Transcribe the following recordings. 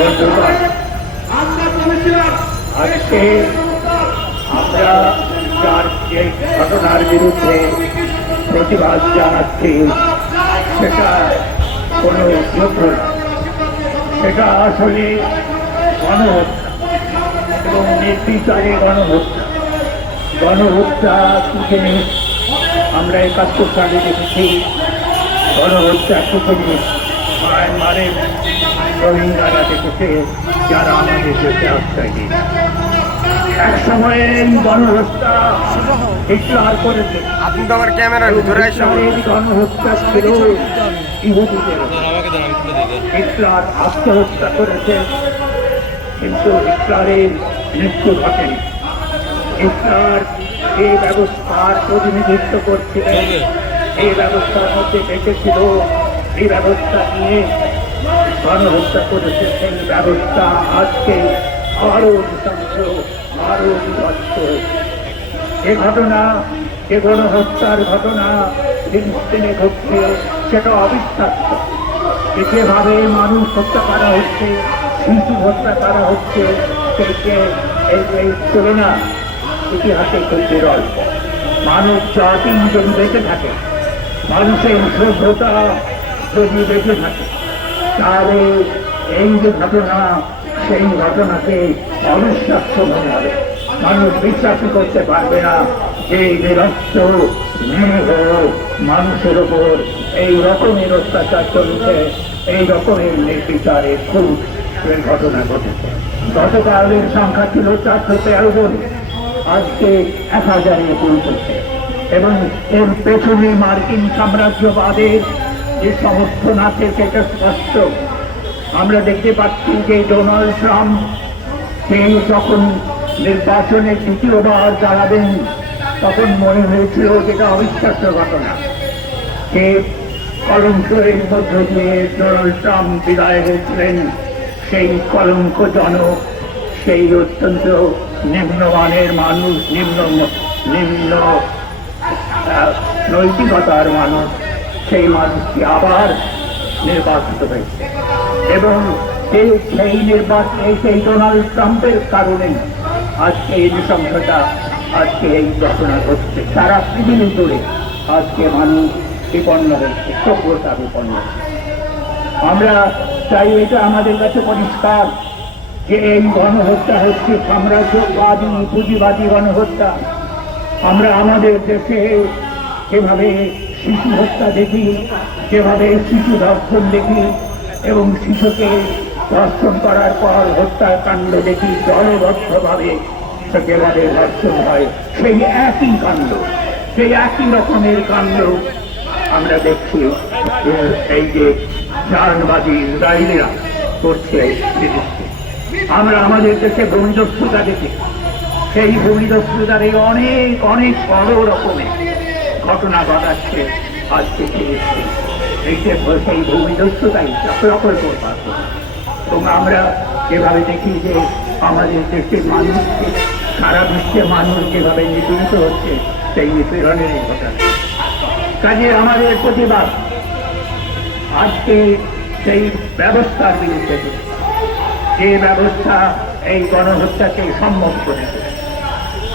বন্ধুগণ, আজকে আমরা যার যে ঘটনার বিরুদ্ধে প্রতিবাদ জানাচ্ছি সেটা কোনো যুদ্ধ না, সেটা আসলে গণহত্যা এবং নির্বিচারে গণহত্যা। গণহত্যা কি জিনিস আমরা ৭১ সালে দেখেছি। গণহত্যা কি জিনিস মায়ানমারের রোহিঙ্গারা দেখেছে, যারা আমাদের দেশে আশ্রয় দিয়েছে। এক সময়ে গণহত্যা হিটলার করেছে। গণহত্যা ছিল ইহুদিদের। হিটলার আত্মহত্যা করেছে, কিন্তু হিটলারের মৃত্যু ঘটেনি। হিটলার এই ব্যবস্থার প্রতিনিধিত্ব করছিলেন, এই ব্যবস্থার মধ্যে বেঁচেছিল, এই ব্যবস্থা নিয়ে গণহত্যা করেছে। সেই ব্যবস্থা আজকে আরো নৃশংস, আরো বিভৎস। এ ঘটনা, এ গণহত্যার ঘটনা ফিলিস্তিনে ঘটছে, সেটা অবিশ্বাস্য। যেভাবে মানুষ হত্যা করা হচ্ছে, শিশু হত্যা করা হচ্ছে, সেইকে এই তুলনা ইতিহাসে খুব বিরল। মানুষ জাতি যদি বেঁচে থাকে, মানুষের সভ্যতা যদি বেঁচে থাকে, তাহলে এই যে ঘটনা, সেই ঘটনাকে অবিশ্বাস্য মনে হবে। মানুষ বিশ্বাসই করতে পারবে না যে নিরস্ত্র নিরীহ মানুষের ওপর এই রকমের অত্যাচার চলছে, এই রকমের নির্বিচারে খুব ঘটনা ঘটেছে। গতকালের সংখ্যা ছিল ৪১৩ জন, আজকে ১,০০০-এ পৌঁছেছে। এবং এর পেছনে মার্কিন সাম্রাজ্যবাদের যে সমর্থন আছে সেটা স্পষ্ট। আমরা দেখতে পাচ্ছি যে ডোনাল্ড ট্রাম্প তিনি যখন নির্বাচনে দ্বিতীয়বার দাঁড়াবেন, তখন মনে হয়েছিল যেটা অবিশ্বাস্য ঘটনা। যে কলঙ্কের মধ্য দিয়ে ডোনাল্ড ট্রাম্প বিদায় হয়েছিলেন, সেই কলঙ্কজনক, সেই অত্যন্ত নিম্নমানের মানুষ, নিম্ন নৈতিকতার মানুষ, সেই মানুষটি আবার নির্বাচিত হয়েছে। এবং সেই নির্বাচনে সেই ডোনাল্ড ট্রাম্পের কারণে আজকে এই নৃশংসতা, আজকে এই ঘটনা ঘটছে। সারা পৃথিবী জুড়ে আজকে মানুষ বিপন্ন হচ্ছে, সভ্যতা বিপন্ন হচ্ছে। আমরা চাই এটা আমাদের কাছে পরিষ্কার যে এই গণহত্যা হচ্ছে সাম্রাজ্যবাদী, পুঁজিবাদী গণহত্যা। আমরা আমাদের দেশে যেভাবে শিশু হত্যা দেখি, যেভাবে শিশু ধর্ষণ দেখি এবং শিশুকে ধর্ষণ করার পর হত্যাকাণ্ড দেখি, দলবদ্ধভাবে যেভাবে ধর্ষণ হয়, সেই একই কাণ্ড, সেই একই রকমের কাণ্ড আমরা দেখছি এই যে জাহানবাদী ইসরায়েলিরা করছে। আমরা আমাদের দেশে ভূমিদস্যুতা দেখি, সেই ভূমিদস্যুতার এই অনেক অনেক বড় রকমের ঘটনা ঘটাচ্ছে আজকে ফিলিস্তিন। এই যে সেই ভূমিদস্যুতাই প্রকল্প পাচ্ছ। এবং আমরা যেভাবে দেখি যে আমাদের দেশের মানুষকে, সারা বিশ্বের মানুষ যেভাবে নিপীড়িত হচ্ছে, সেই নিপীড়নের ঘটনা। কাজে আমাদের প্রতিবাদ আজকে সেই ব্যবস্থার বিরুদ্ধে, যে ব্যবস্থা এই গণহত্যাকে সম্ভব করেছে।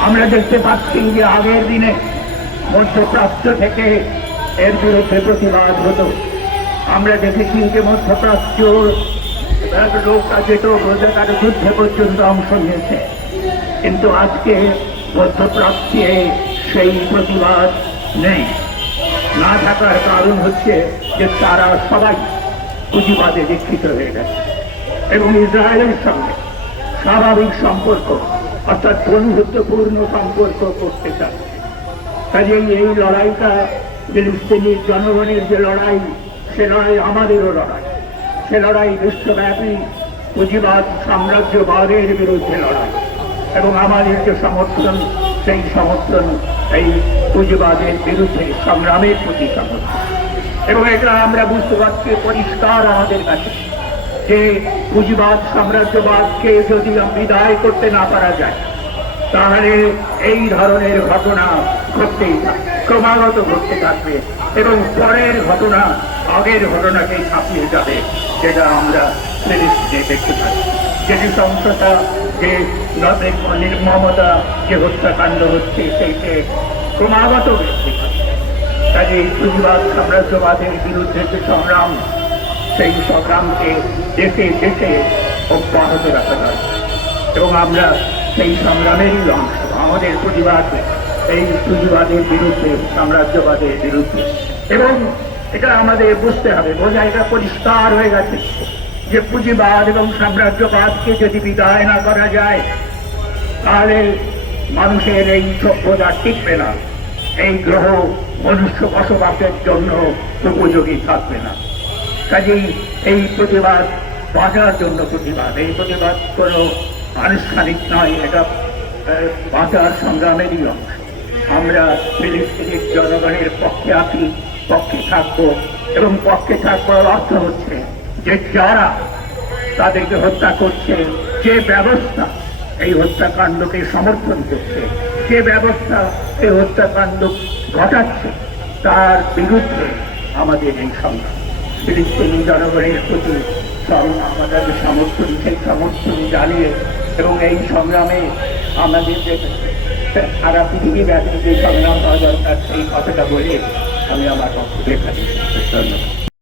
আমরা দেখতে পাচ্ছি যে আগের দিনে মধ্যপ্রাচ্য থেকে এর বিরুদ্ধে প্রতিবাদ হতো। আমরা দেখেছি যে মধ্যপ্রাচ্য লোকটা যেত রোজাকার যুদ্ধে পর্যন্ত অংশ নিয়েছে, কিন্তু আজকে মধ্যপ্রাচ্যে সেই প্রতিবাদ নেই। না থাকার কারণ হচ্ছে যে তারা সবাই পুঁজিবাদে দীক্ষিত হয়ে গেছে এবং ইসরায়েলের সঙ্গে স্বাভাবিক সম্পর্ক, অর্থাৎ বন্ধুত্বপূর্ণ সম্পর্ক করতে চাচ্ছে। কাজেই এই লড়াইটা ফিলিস্তিনি জনগণের যে লড়াই, সে লড়াই আমাদেরও লড়াই। সে লড়াই বিশ্বব্যাপী পুঁজিবাদ সাম্রাজ্যবাদের বিরুদ্ধে লড়াই, এবং আমাদের যে সমর্থন, সেই সমর্থন এই পুঁজিবাদের বিরুদ্ধে সংগ্রামের প্রতি সমর্থন। এবং এটা আমরা বুঝতে পারছি পরিষ্কার আমাদের কাছে যে পুঁজিবাদ সাম্রাজ্যবাদকে যদি বিদায় করতে না পারা যায়, তাহলে এই ধরনের ঘটনা ঘটতেই থাকবে, ক্রমাগত ঘটতে থাকবে, এবং পরের ঘটনা আগের ঘটনাকে ছাপিয়ে যাবে। যেটা আমরা ফিলিস্তিনে দেখতে পাই, যে নৃশংসতা, যে নির্মমতা, যে হত্যাকাণ্ড হচ্ছে সেইতে ক্রমাগত বৃদ্ধি পাচ্ছে। কাজে পুঁজিবাদ সাম্রাজ্যবাদের বিরুদ্ধে যে সংগ্রাম, সেই সংগ্রামকে দেশে দেশে অব্যাহত রাখা দরকার এবং আমরা সেই সংগ্রামেরই অংশ। আমাদের প্রতিবাদ এই পুঁজিবাদের বিরুদ্ধে, সাম্রাজ্যবাদের বিরুদ্ধে। এবং এটা আমাদের বুঝতে হবে, বোঝা এটা পরিষ্কার হয়ে গেছে যে পুঁজিবাদ এবং সাম্রাজ্যবাদকে যদি বিদায় না করা যায় তাহলে মানুষের এই সভ্যতা টিকবে না, এই গ্রহ মনুষ্য বসবাসের জন্য উপযোগী থাকবে না। কাজেই এই প্রতিবাদ বাঁচার জন্য প্রতিবাদ, এই প্রতিবাদ কোনো আনুষ্ঠানিক নয়, এটা বাঁচার সংগ্রামেরই অংশ। আমরা ফিলিস্তিনের জনগণের পক্ষে আছি, পক্ষে থাকবো এবং পক্ষে থাকবার অর্থ হচ্ছে যে যারা তাদেরকে হত্যা করছে, যে ব্যবস্থা এই হত্যাকাণ্ডকে সমর্থন করছে, যে ব্যবস্থা এই হত্যাকাণ্ড ঘটাচ্ছে, তার বিরুদ্ধে আমাদের এই সংগ্রাম। ফিলিস্তিনি জনগণের প্রতি আমাদের সমর্থন, সেই সমর্থন জানিয়ে এবং এই সংগ্রামে আমাদের যে সারা পৃথিবী ব্যাপী যে সংগ্রাম করা দরকার সেই কথাটা বলে আমি আমার বক্তব্য এখানে শেষ করছি। ধন্যবাদ।